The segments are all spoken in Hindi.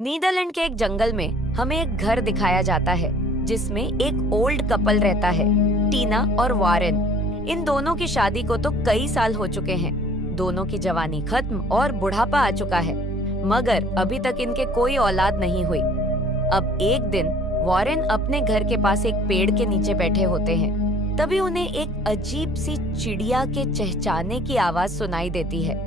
नीदरलैंड के एक जंगल में हमें एक घर दिखाया जाता है जिसमें एक ओल्ड कपल रहता है, टीना और वॉरेन। इन दोनों की शादी को तो कई साल हो चुके हैं। दोनों की जवानी खत्म और बुढ़ापा आ चुका है, मगर अभी तक इनके कोई औलाद नहीं हुई। अब एक दिन वॉरेन अपने घर के पास एक पेड़ के नीचे बैठे होते हैं। तभी उन्हें एक अजीब सी चिड़िया के चहचहाने की आवाज सुनाई देती है।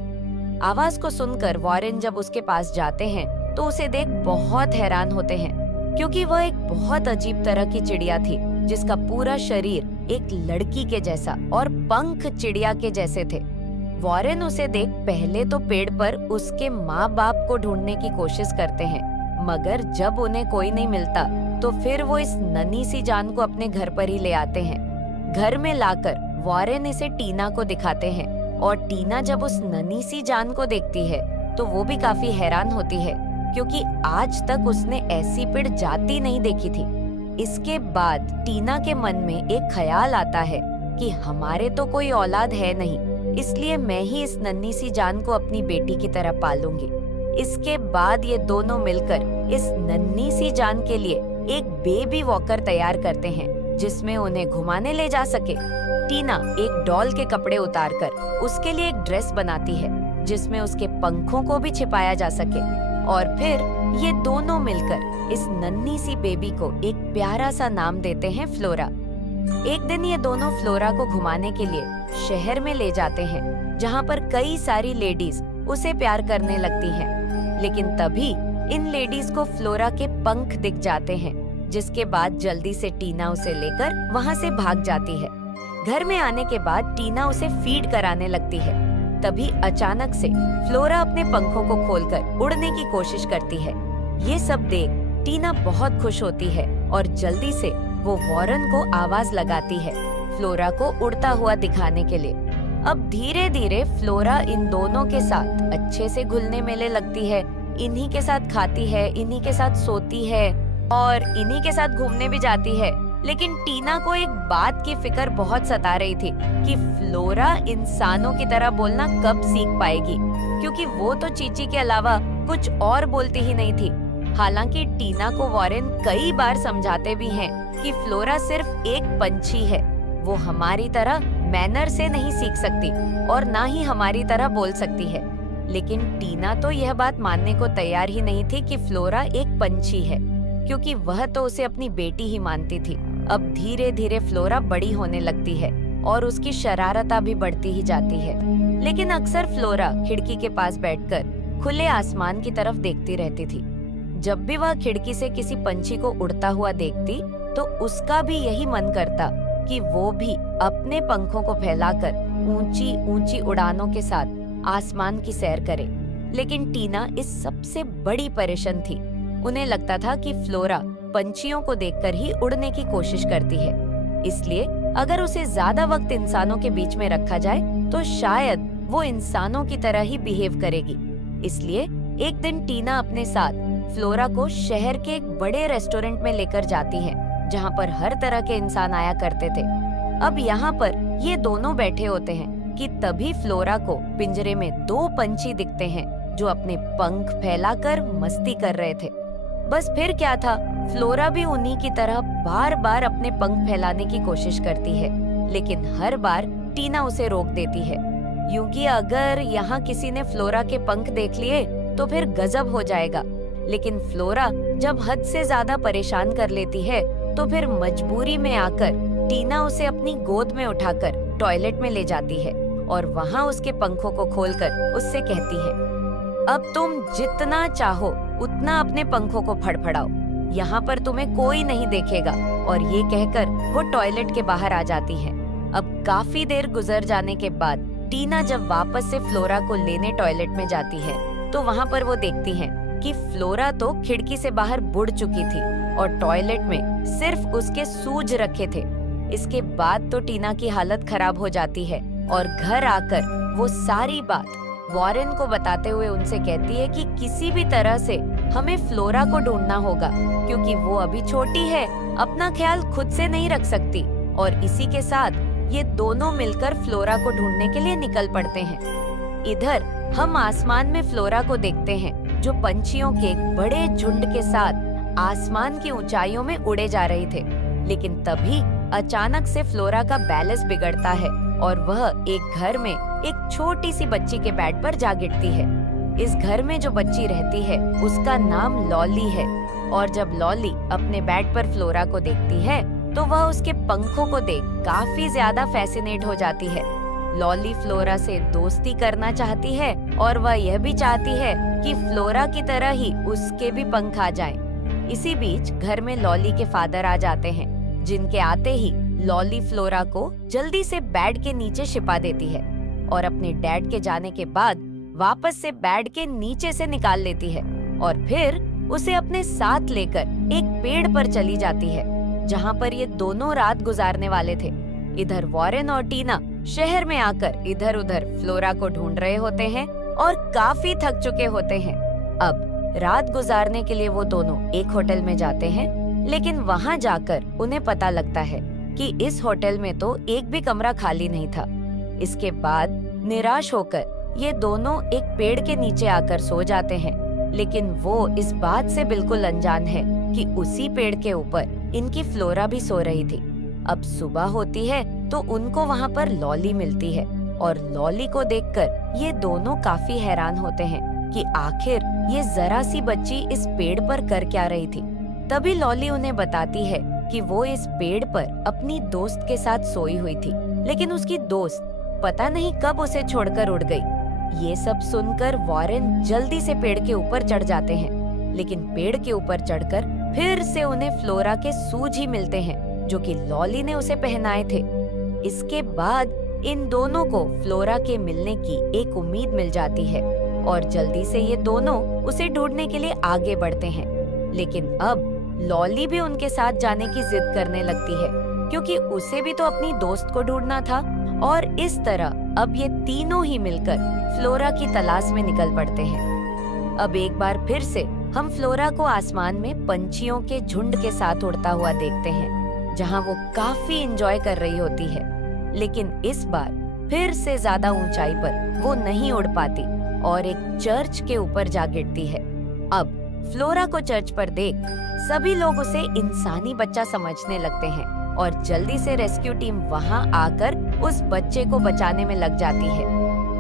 आवाज को सुनकर वॉरेन जब उसके पास जाते हैं तो उसे देख बहुत हैरान होते हैं, क्योंकि वह एक बहुत अजीब तरह की चिड़िया थी जिसका पूरा शरीर एक लड़की के जैसा और पंख चिड़िया के जैसे थे। वॉरेन उसे देख पहले तो पेड़ पर उसके माँ बाप को ढूंढने की कोशिश करते हैं, मगर जब उन्हें कोई नहीं मिलता तो फिर वो इस नन्ही सी जान को अपने घर पर ही ले आते हैं। घर में लाकर वॉरेन इसे टीना को दिखाते हैं और टीना जब उस नन्ही सी जान को देखती है तो वो भी काफी हैरान होती है, क्योंकि आज तक उसने ऐसी पेड़ जाति नहीं देखी थी। इसके बाद टीना के मन में एक ख्याल आता है कि हमारे तो कोई औलाद है नहीं, इसलिए मैं ही इस नन्ही सी जान को अपनी बेटी की तरह पालूंगी। इसके बाद ये दोनों मिलकर इस नन्ही सी जान के लिए एक बेबी वॉकर तैयार करते हैं जिसमें उन्हें घुमाने ले जा सके। टीना एक डॉल के कपड़े उतारकर उसके लिए एक ड्रेस बनाती है जिसमें उसके पंखों को भी छिपाया जा सके, और फिर ये दोनों मिलकर इस नन्ही सी बेबी को एक प्यारा सा नाम देते हैं, फ्लोरा। एक दिन ये दोनों फ्लोरा को घुमाने के लिए शहर में ले जाते हैं, जहाँ पर कई सारी लेडीज उसे प्यार करने लगती हैं। लेकिन तभी इन लेडीज को फ्लोरा के पंख दिख जाते हैं, जिसके बाद जल्दी से टीना उसे लेकर वहाँ से भाग जाती है। घर में आने के बाद टीना उसे फीड कराने लगती है। तभी अचानक से फ्लोरा अपने पंखों को खोलकर उड़ने की कोशिश करती है। ये सब देख टीना बहुत खुश होती है और जल्दी से वो वॉरेन को आवाज लगाती है फ्लोरा को उड़ता हुआ दिखाने के लिए। अब धीरे धीरे फ्लोरा इन दोनों के साथ अच्छे से घुलने मिलने लगती है। इन्हीं के साथ खाती है, इन्हीं के साथ सोती है और इन्हीं के साथ घूमने भी जाती है। लेकिन टीना को एक बात की फिक्र बहुत सता रही थी कि फ्लोरा इंसानों की तरह बोलना कब सीख पाएगी, क्योंकि वो तो चीची के अलावा कुछ और बोलती ही नहीं थी। हालांकि टीना को वॉरेन कई बार समझाते भी हैं कि फ्लोरा सिर्फ एक पंछी है, वो हमारी तरह मैनर से नहीं सीख सकती और ना ही हमारी तरह बोल सकती है। लेकिन टीना तो यह बात मानने को तैयार ही नहीं थी कि फ्लोरा एक पंछी है, क्योंकि वह तो उसे अपनी बेटी ही मानती थी। अब धीरे धीरे फ्लोरा बड़ी होने लगती है और उसकी शरारता भी बढ़ती ही जाती है। लेकिन अक्सर फ्लोरा खिड़की के पास बैठकर खुले आसमान की तरफ देखती रहती थी। जब भी वह खिड़की से किसी पंछी को उड़ता हुआ देखती तो उसका भी यही मन करता कि वो भी अपने पंखों को फैलाकर ऊंची ऊंची उड़ानों के साथ आसमान की सैर करे। लेकिन टीना इस सबसे बड़ी परेशान थी। उन्हें लगता था कि फ्लोरा पंछियों को देखकर ही उड़ने की कोशिश करती है, इसलिए अगर उसे ज्यादा वक्त इंसानों के बीच में रखा जाए तो शायद वो इंसानों की तरह ही बिहेव करेगी। इसलिए एक दिन टीना अपने साथ फ्लोरा को शहर के एक बड़े रेस्टोरेंट में लेकर जाती है, जहाँ पर हर तरह के इंसान आया करते थे। अब यहाँ पर ये दोनों बैठे होते हैं कि तभी फ्लोरा को पिंजरे में दो पंछी दिखते हैं जो अपने पंख फैलाकर मस्ती कर रहे थे। बस फिर क्या था, फ्लोरा भी उन्हीं की तरह बार बार अपने पंख फैलाने की कोशिश करती है, लेकिन हर बार टीना उसे रोक देती है, यूं कि अगर यहाँ किसी ने फ्लोरा के पंख देख लिए तो फिर गजब हो जाएगा। लेकिन फ्लोरा जब हद से ज्यादा परेशान कर लेती है तो फिर मजबूरी में आकर टीना उसे अपनी गोद में उठाकर टॉयलेट में ले जाती है और वहाँ उसके पंखों को खोलकर उससे कहती है, अब तुम जितना चाहो उतना अपने पंखों को फड़फड़ाओ, यहाँ पर तुम्हें कोई नहीं देखेगा। और ये कहकर वो टॉयलेट के बाहर आ जाती है। अब काफी देर गुजर जाने के बाद टीना जब वापस से फ्लोरा को लेने टॉयलेट में जाती है तो वहाँ पर वो देखती है कि फ्लोरा तो खिड़की से बाहर बुड़ चुकी थी और टॉयलेट में सिर्फ उसके सूज रखे थे। इसके बाद तो टीना की हालत खराब हो जाती है और घर आकर वो सारी बात वॉरेन को बताते हुए उनसे कहती है कि किसी भी तरह से हमें फ्लोरा को ढूंढना होगा, क्योंकि वो अभी छोटी है, अपना ख्याल खुद से नहीं रख सकती। और इसी के साथ ये दोनों मिलकर फ्लोरा को ढूंढने के लिए निकल पड़ते हैं। इधर हम आसमान में फ्लोरा को देखते हैं जो पंछियों के एक बड़े झुंड के साथ आसमान की ऊंचाइयों में उड़े जा रहे थे। लेकिन तभी अचानक से फ्लोरा का बैलेंस बिगड़ता है और वह एक घर में एक छोटी सी बच्ची के बेड पर जा गिरती है। इस घर में जो बच्ची रहती है उसका नाम लॉली है, और जब लॉली अपने बेड पर फ्लोरा को देखती है तो वह उसके पंखों को देख काफी ज्यादा फैसिनेट हो जाती है। लॉली फ्लोरा से दोस्ती करना चाहती है और वह यह भी चाहती है कि फ्लोरा की तरह ही उसके भी पंख आ जाएं। इसी बीच घर में लॉली के फादर आ जाते हैं, जिनके आते ही लॉली फ्लोरा को जल्दी से बेड के नीचे छिपा देती है और अपने डैड के जाने के बाद वापस से बेड के नीचे से निकाल लेती है और फिर उसे अपने साथ लेकर एक पेड़ पर चली जाती है, जहाँ पर ये दोनों रात गुजारने वाले थे। इधर वॉरेन और टीना शहर में आकर इधर उधर फ्लोरा को ढूंढ रहे होते हैं और काफी थक चुके होते हैं। अब रात गुजारने के लिए वो दोनों एक होटल में जाते हैं, लेकिन वहाँ जाकर उन्हें पता लगता है कि इस होटल में तो एक भी कमरा खाली नहीं था। इसके बाद निराश होकर ये दोनों एक पेड़ के नीचे आकर सो जाते हैं, लेकिन वो इस बात से बिल्कुल अनजान है कि उसी पेड़ के ऊपर इनकी फ्लोरा भी सो रही थी। अब सुबह होती है तो उनको वहाँ पर लॉली मिलती है और लॉली को देखकर ये दोनों काफी हैरान होते हैं कि आखिर ये जरा सी बच्ची इस पेड़ पर कर क्या रही थी। तभी लॉली उन्हें बताती है कि वो इस पेड़ पर अपनी दोस्त के साथ सोई हुई थी, लेकिन उसकी दोस्त पता नहीं कब उसे छोड़कर उड़ गई। ये सब सुनकर वॉरेन जल्दी से पेड़ के ऊपर चढ़ जाते हैं, लेकिन पेड़ के ऊपर चढ़कर फिर से उन्हें फ्लोरा के शूज ही मिलते हैं जो कि लॉली ने उसे पहनाए थे। इसके बाद इन दोनों को फ्लोरा के मिलने की एक उम्मीद मिल जाती है और जल्दी से ये दोनों उसे ढूंढने के लिए आगे बढ़ते हैं। लेकिन अब लॉली भी उनके साथ जाने की जिद करने लगती है, क्योंकि उसे भी तो अपनी दोस्त को ढूंढना था। और इस तरह अब ये तीनों ही मिलकर फ्लोरा की तलाश में निकल पड़ते हैं। अब एक बार फिर से हम फ्लोरा को आसमान में पंछियों के झुंड के साथ उड़ता हुआ देखते हैं, जहाँ वो काफी एंजॉय कर रही होती है। लेकिन इस बार फिर से ज्यादा ऊंचाई पर वो नहीं उड़ पाती और एक चर्च के ऊपर जा गिरती है। अब फ्लोरा को चर्च पर देख सभी लोग उसे इंसानी बच्चा समझने लगते हैं और जल्दी से रेस्क्यू टीम वहां आकर उस बच्चे को बचाने में लग जाती है।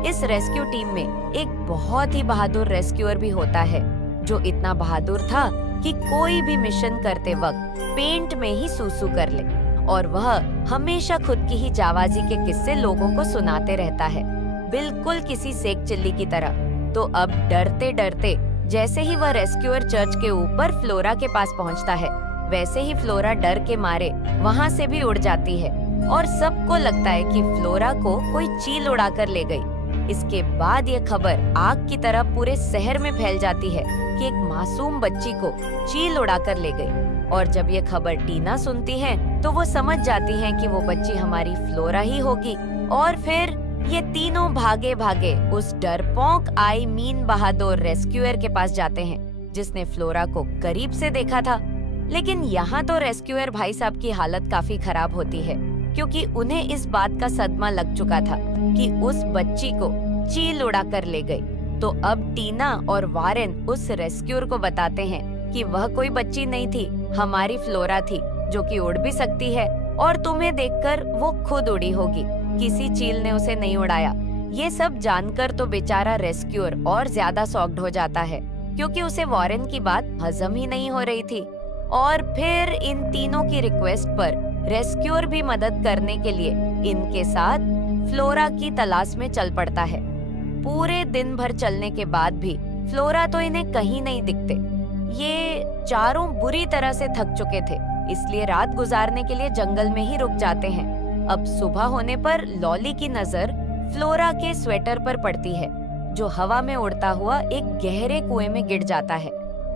इस रेस्क्यू टीम में एक बहुत ही बहादुर रेस्क्यूअर भी होता है, जो इतना बहादुर था कि कोई भी मिशन करते वक्त पेंट में ही सूसू कर ले, और वह हमेशा खुद की ही जाबाजी के किस्से लोगों को सुनाते रहता है, बिल्कुल किसी सेक चिल्ली की तरह। तो अब डरते डरते जैसे ही वह रेस्क्यूअर चर्च के ऊपर फ्लोरा के पास पहुंचता है, वैसे ही फ्लोरा डर के मारे वहां से भी उड़ जाती है और सबको लगता है कि फ्लोरा को कोई चील उड़ाकर ले गई। इसके बाद ये खबर आग की तरह पूरे शहर में फैल जाती है कि एक मासूम बच्ची को चील उड़ाकर ले गई। और जब ये खबर टीना सुनती है तो वो समझ जाती है कि वो बच्ची हमारी फ्लोरा ही होगी। और फिर ये तीनों भागे भागे उस डरपोक बहादुर रेस्क्यूअर के पास जाते हैं, जिसने फ्लोरा को करीब से देखा था। लेकिन यहाँ तो रेस्क्यूअर भाई साहब की हालत काफी खराब होती है, क्योंकि उन्हें इस बात का सदमा लग चुका था कि उस बच्ची को चील उड़ाकर ले गई। तो अब टीना और वारेन उस रेस्क्यूअर को बताते हैं कि वह कोई बच्ची नहीं थी, हमारी फ्लोरा थी, जो कि उड़ भी सकती है और तुम्हें देखकर वो खुद उड़ी होगी, किसी चील ने उसे नहीं उड़ाया। ये सब जानकर तो बेचारा रेस्क्यूअर और ज्यादा शॉक्ड हो जाता है, क्योंकि उसे वारेन की बात हजम ही नहीं हो रही थी। और फिर इन तीनों की रिक्वेस्ट पर रेस्क्यूअर भी मदद करने के लिए इनके साथ फ्लोरा की तलाश में चल पड़ता है। पूरे दिन भर चलने के बाद भी फ्लोरा तो इन्हें कहीं नहीं दिखते। ये चारों बुरी तरह से थक चुके थे, इसलिए रात गुजारने के लिए जंगल में ही रुक जाते हैं। अब सुबह होने पर लॉली की नजर फ्लोरा के स्वेटर पर पड़ती है, जो हवा में उड़ता हुआ एक गहरे कुएं में गिर जाता है।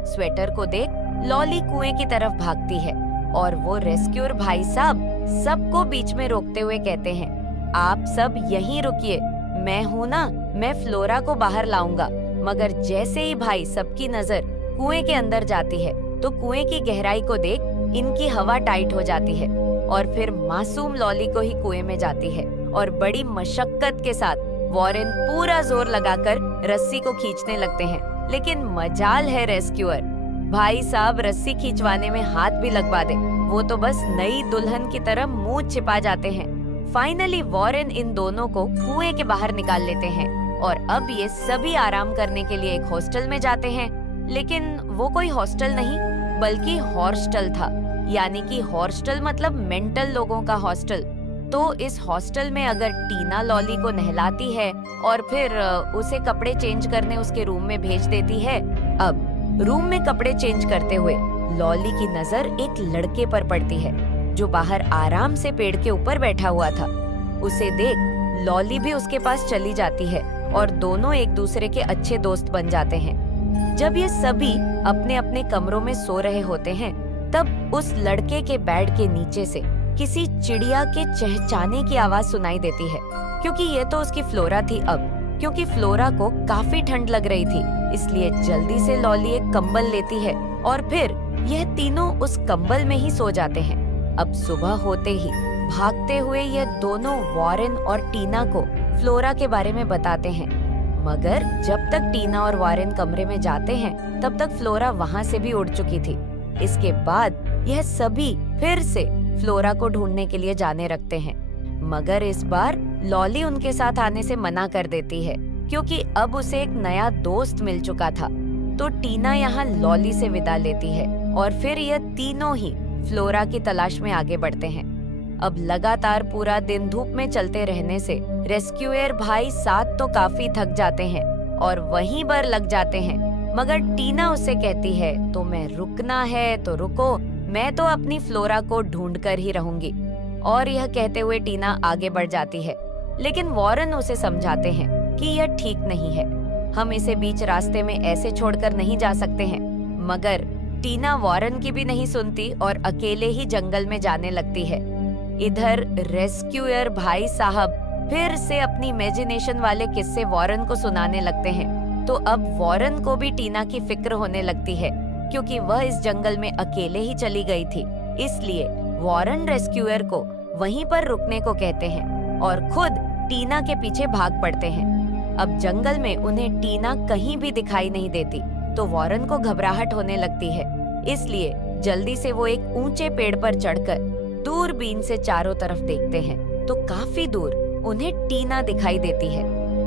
स्वेटर को देख लॉली कुएं की तरफ भागती है और वो रेस्क्यूअर भाई साहब सबको बीच में रोकते हुए कहते हैं, आप सब यहीं रुकिए, मैं हूँ ना, मैं फ्लोरा को बाहर लाऊंगा। मगर जैसे ही भाई सबकी नजर कुएं के अंदर जाती है तो कुएं की गहराई को देख इनकी हवा टाइट हो जाती है और फिर मासूम लॉली को ही कुएं में जाती है और बड़ी मशक्कत के साथ वॉरेन पूरा जोर लगाकर रस्सी को खींचने लगते हैं, लेकिन मजाल है रेस्क्यूअर भाई साहब रस्सी खींचवाने में हाथ भी लगवा दे, वो तो बस नई दुल्हन की तरह मुंह छिपा जाते हैं। फाइनली वॉरेन इन दोनों को कुएं के बाहर निकाल लेते हैं और अब ये सभी आराम करने के लिए एक हॉस्टल में जाते हैं। लेकिन वो कोई हॉस्टल नहीं बल्कि हॉस्टल था, यानी कि हॉस्टल मतलब मेंटल लोगों का हॉस्टल। तो इस हॉस्टल में अगर टीना लॉली को नहलाती है और फिर उसे कपड़े चेंज करने उसके रूम में भेज देती है। अब रूम में कपड़े चेंज करते हुए लॉली की नजर एक लड़के पर पड़ती है जो बाहर आराम से पेड़ के ऊपर बैठा हुआ था। उसे देख लॉली भी उसके पास चली जाती है और दोनों एक दूसरे के अच्छे दोस्त बन जाते हैं। जब ये सभी अपने अपने कमरों में सो रहे होते हैं तब उस लड़के के बेड के नीचे से किसी चिड़िया के चहचहाने की आवाज सुनाई देती है, क्योंकि ये तो उसकी फ्लोरा थी। अब क्योंकि फ्लोरा को काफी ठंड लग रही थी, इसलिए जल्दी से लॉली एक कंबल लेती है और फिर यह तीनों उस कंबल में ही सो जाते हैं। अब सुबह होते ही भागते हुए ये दोनों वॉरेन और टीना को फ्लोरा के बारे में बताते हैं, मगर जब तक टीना और वॉरेन कमरे में जाते हैं तब तक फ्लोरा वहाँ से भी उड़ चुकी थी। इसके बाद यह सभी फिर से फ्लोरा को ढूंढने के लिए जाने लगते हैं, मगर इस बार लॉली उनके साथ आने से मना कर देती है क्योंकि अब उसे एक नया दोस्त मिल चुका था। तो टीना यहाँ लॉली से विदा लेती है और फिर यह तीनों ही फ्लोरा की तलाश में आगे बढ़ते हैं। अब लगातार पूरा दिन धूप में चलते रहने से रेस्क्यूअर भाई साथ तो काफी थक जाते हैं और वहीं पर लग जाते हैं, मगर टीना उससे कहती है तो मैं रुकना है तो रुको, मैं तो अपनी फ्लोरा को ढूंढ कर ही रहूंगी। और यह कहते हुए टीना आगे बढ़ जाती है, लेकिन वॉरेन उसे समझाते हैं कि यह ठीक नहीं है, हम इसे बीच रास्ते में ऐसे छोड़कर नहीं जा सकते हैं। मगर टीना वॉरेन की भी नहीं सुनती और अकेले ही जंगल में जाने लगती है। इधर रेस्क्यूअर भाई साहब फिर से अपनी इमेजिनेशन वाले किस्से वॉरेन को सुनाने लगते हैं। तो अब वॉरेन को भी टीना की फिक्र होने लगती है क्योंकि वह इस जंगल में अकेले ही चली गई थी। इसलिए वॉरेन रेस्क्यूअर को वहीं पर रुकने को कहते हैं और खुद टीना के पीछे भाग पड़ते हैं। अब जंगल में उन्हें टीना कहीं भी दिखाई नहीं देती, तो वॉरेन को घबराहट होने लगती है। इसलिए जल्दी से वो एक ऊंचे पेड़ पर चढ़कर दूरबीन से चारों तरफ देखते हैं तो काफी दूर उन्हें टीना दिखाई देती है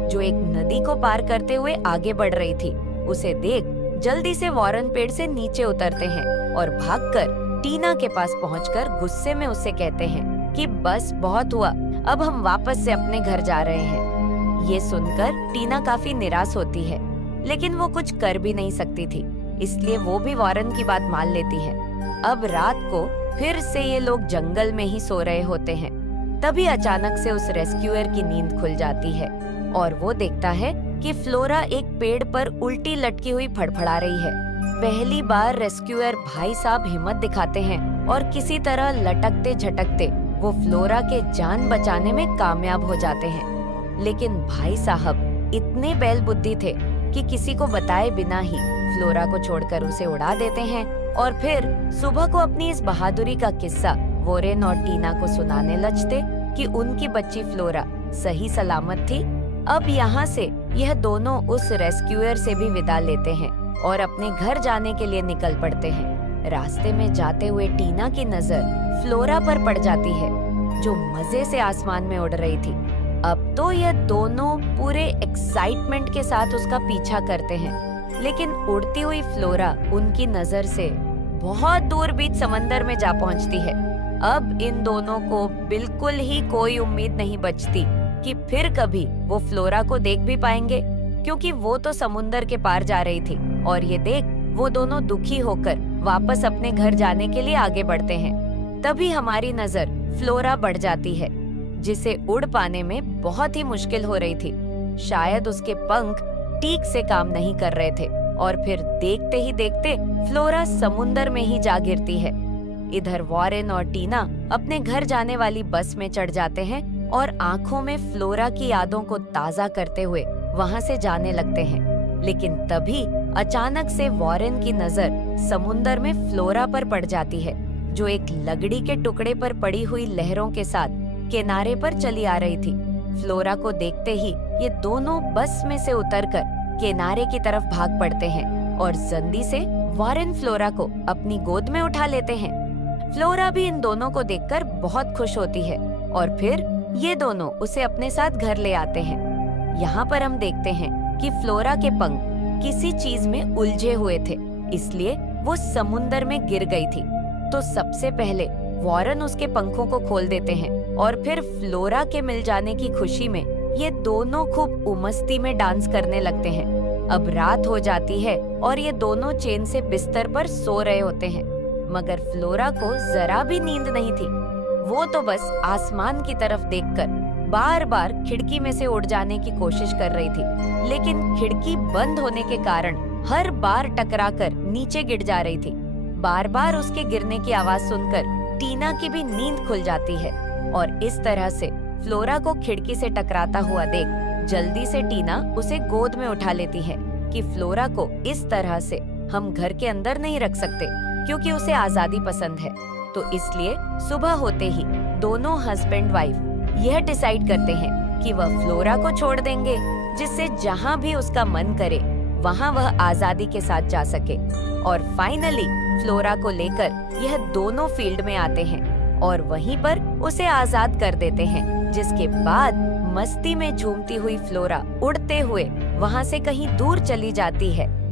जो एक नदी को पार करते हुए आगे बढ़ रही थी। उसे देख जल्दी से वॉरेन पेड़ से नीचे उतरते हैं और भागकर टीना के पास पहुंचकर गुस्से में उससे कहते हैं कि बस बहुत हुआ, अब हम वापस से अपने घर जा रहे हैं। ये सुनकर टीना काफी निराश होती है, लेकिन वो कुछ कर भी नहीं सकती थी, इसलिए वो भी वॉरेन की बात मान लेती है। अब रात को फिर से ये लोग जंगल में ही सो रहे होते हैं। तभी अचानक से उस रेस्क्यूअर की नींद खुल जाती है और वो देखता है कि फ्लोरा एक पेड़ पर उल्टी लटकी हुई फड़फड़ा रही है। पहली बार रेस्क्यूअर भाई साहब हिम्मत दिखाते हैं और किसी तरह लटकते झटकते वो फ्लोरा के जान बचाने में कामयाब हो जाते हैं। लेकिन भाई साहब इतने बैल बुद्धि थे कि किसी को बताए बिना ही फ्लोरा को छोड़कर उसे उड़ा देते हैं और फिर सुबह को अपनी इस बहादुरी का किस्सा वॉरेन और टीना को सुनाने लगते कि उनकी बच्ची फ्लोरा सही सलामत थी। अब यहाँ से यह दोनों उस रेस्क्यूअर से भी विदा लेते हैं और अपने घर जाने के लिए निकल पड़ते हैं। रास्ते में जाते हुए टीना की नजर फ्लोरा पर पड़ जाती है जो मजे से आसमान में उड़ रही थी। अब तो यह दोनों पूरे एक्साइटमेंट के साथ उसका पीछा करते हैं, लेकिन उड़ती हुई फ्लोरा उनकी नजर से बहुत दूर बीच समंदर में जा पहुंचती है। अब इन दोनों को बिल्कुल ही कोई उम्मीद नहीं बचती कि फिर कभी वो फ्लोरा को देख भी पाएंगे, क्योंकि वो तो समुंदर के पार जा रही थी। और ये देख वो दोनों दुखी होकर वापस अपने घर जाने के लिए आगे बढ़ते हैं। तभी हमारी नजर फ्लोरा बढ़ जाती है, जिसे उड़ पाने में बहुत ही मुश्किल हो रही थी। शायद उसके पंख ठीक से काम नहीं कर रहे थे और फिर देखते ही देखते फ्लोरा समुंदर में ही जा गिरती है। इधर वॉरेन और टीना अपने घर जाने वाली बस में चढ़ जाते हैं और आंखों में फ्लोरा की यादों को ताजा करते हुए वहां से जाने लगते हैं। लेकिन तभी अचानक से वॉरेन की नजर समुंदर में फ्लोरा पर पड़ जाती है, जो एक लकड़ी के टुकड़े पर पड़ी हुई लहरों के साथ किनारे पर चली आ रही थी। फ्लोरा को देखते ही ये दोनों बस में से उतरकर किनारे की तरफ भाग पड़ते हैं और जल्दी से वारेन फ्लोरा को अपनी गोद में उठा लेते हैं। फ्लोरा भी इन दोनों को देखकर बहुत खुश होती है और फिर ये दोनों उसे अपने साथ घर ले आते हैं। यहाँ पर हम देखते हैं कि फ्लोरा के पंख किसी चीज में उलझे हुए थे, इसलिए वो समुंदर में गिर गई थी। तो सबसे पहले वारेन उसके पंखों को खोल देते हैं और फिर फ्लोरा के मिल जाने की खुशी में ये दोनों खूब उमस्ती में डांस करने लगते हैं। अब रात हो जाती है और ये दोनों चैन से बिस्तर पर सो रहे होते हैं, मगर फ्लोरा को जरा भी नींद नहीं थी। वो तो बस आसमान की तरफ देखकर बार बार खिड़की में से उड़ जाने की कोशिश कर रही थी, लेकिन खिड़की बंद होने के कारण हर बार टकराकर नीचे गिर जा रही थी। बार बार उसके गिरने की आवाज सुनकर टीना की भी नींद खुल जाती है और इस तरह से फ्लोरा को खिड़की से टकराता हुआ देख जल्दी से टीना उसे गोद में उठा लेती है कि फ्लोरा को इस तरह से हम घर के अंदर नहीं रख सकते, क्योंकि उसे आजादी पसंद है। तो इसलिए सुबह होते ही दोनों हस्बैंड वाइफ यह डिसाइड करते हैं कि वह फ्लोरा को छोड़ देंगे, जिससे जहाँ भी उसका मन करे वहाँ वह आजादी के साथ जा सके। और फाइनली फ्लोरा को लेकर यह दोनों फील्ड में आते हैं और वहीं पर उसे आजाद कर देते हैं, जिसके बाद मस्ती में झूमती हुई फ्लोरा उड़ते हुए वहाँ से कहीं दूर चली जाती है